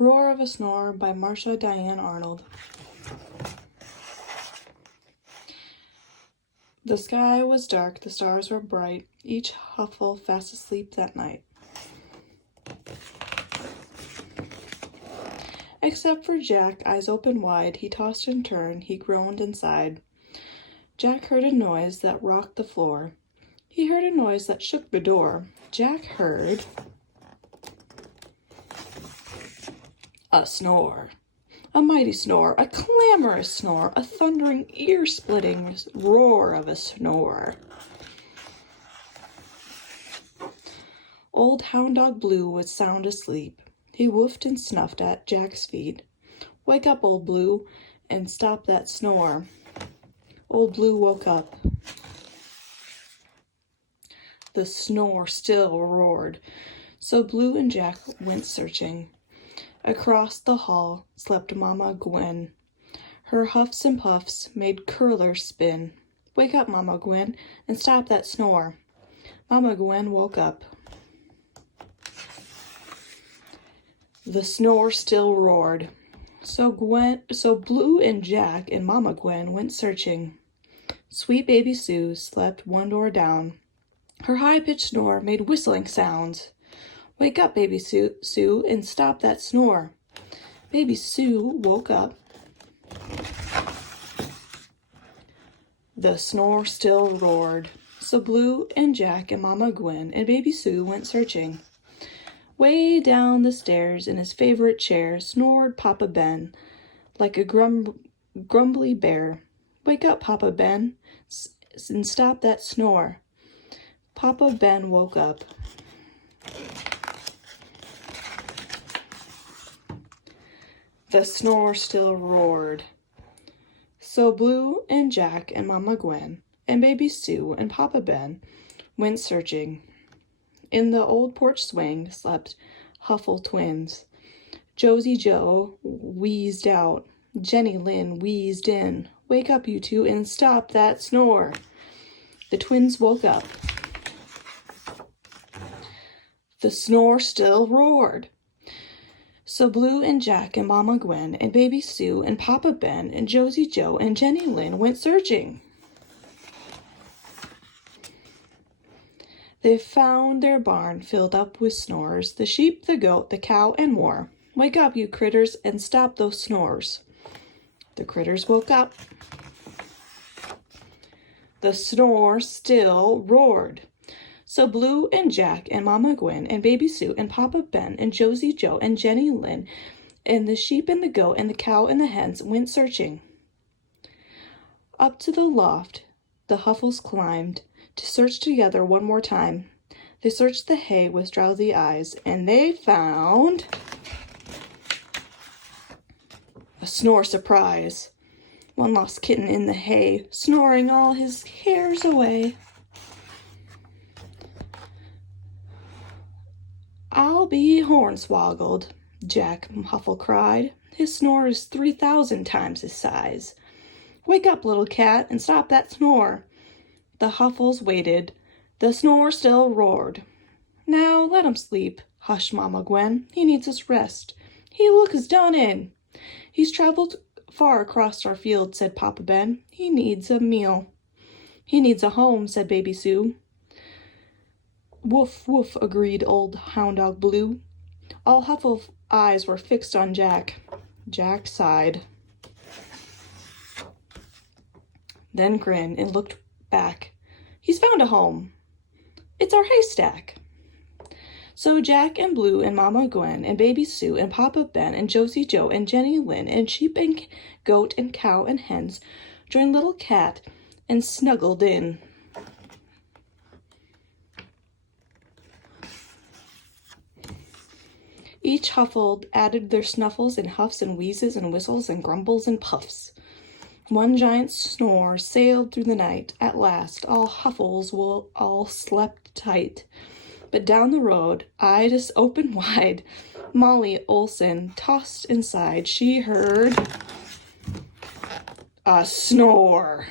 Roar of a Snore by Marcia Diane Arnold. The sky was dark, the stars were bright, each Huffle fast asleep that night. Except for Jack, eyes open wide, he tossed and turned, he groaned and sighed. Jack heard a noise that rocked the floor. He heard a noise that shook the door. Jack heard a snore. A mighty snore, a clamorous snore, a thundering, ear-splitting roar of a snore. Old Hound Dog Blue was sound asleep. He woofed and snuffed at Jack's feet. "Wake up, Old Blue, and stop that snore." Old Blue woke up. The snore still roared, so Blue and Jack went searching. Across the hall slept Mama Gwen. Her huffs and puffs made curlers spin. "Wake up, Mama Gwen, and stop that snore." Mama Gwen woke up. The snore still roared. So Blue and Jack and Mama Gwen went searching. Sweet baby Sue slept one door down. Her high-pitched snore made whistling sounds. "Wake up, baby Sue, and stop that snore." Baby Sue woke up. The snore still roared. So Blue and Jack and Mama Gwen and baby Sue went searching. Way down the stairs in his favorite chair snored Papa Ben like a grumbly bear. "Wake up, Papa Ben, and stop that snore." Papa Ben woke up. The snore still roared. So Blue and Jack and Mama Gwen and baby Sue and Papa Ben went searching. In the old porch swing slept Huffle twins. Josie Joe wheezed out. Jenny Lynn wheezed in. "Wake up, you two, and stop that snore." The twins woke up. The snore still roared. So Blue and Jack and Mama Gwen and baby Sue and Papa Ben and Josie Joe and Jenny Lynn went searching. They found their barn filled up with snores, the sheep, the goat, the cow, and more. "Wake up, you critters, and stop those snores." The critters woke up. The snore still roared. So Blue and Jack and Mama Gwen and baby Sue and Papa Ben and Josie Joe and Jenny Lynn and the sheep and the goat and the cow and the hens went searching. Up to the loft the Huffles climbed to search together one more time. They searched the hay with drowsy eyes, and they found a snore surprise. One lost kitten in the hay, snoring all his cares away. "I'll be hornswoggled," Jack Huffle cried. "His snore is 3,000 times his size." "Wake up, little cat, and stop that snore." The Huffles waited. The snore still roared. "Now let him sleep," hushed Mama Gwen. "He needs his rest. He looks done in." "He's traveled far across our field," said Papa Ben. "He needs a meal." "He needs a home," said baby Sue. "Woof, woof," agreed old Hound Dog Blue. All Huffle eyes were fixed on Jack. Jack sighed, then grinned and looked back. "He's found a home. It's our haystack." So Jack and Blue and Mama Gwen and baby Sue and Papa Ben and Josie Joe and Jenny Lynn and sheep and goat and cow and hens joined Little Cat and snuggled in. Each Huffle added their snuffles and huffs and wheezes and whistles and grumbles and puffs. One giant snore sailed through the night. At last, all Huffles all slept tight. But down the road, eyes open wide, Molly Olsen tossed inside. She heard a snore.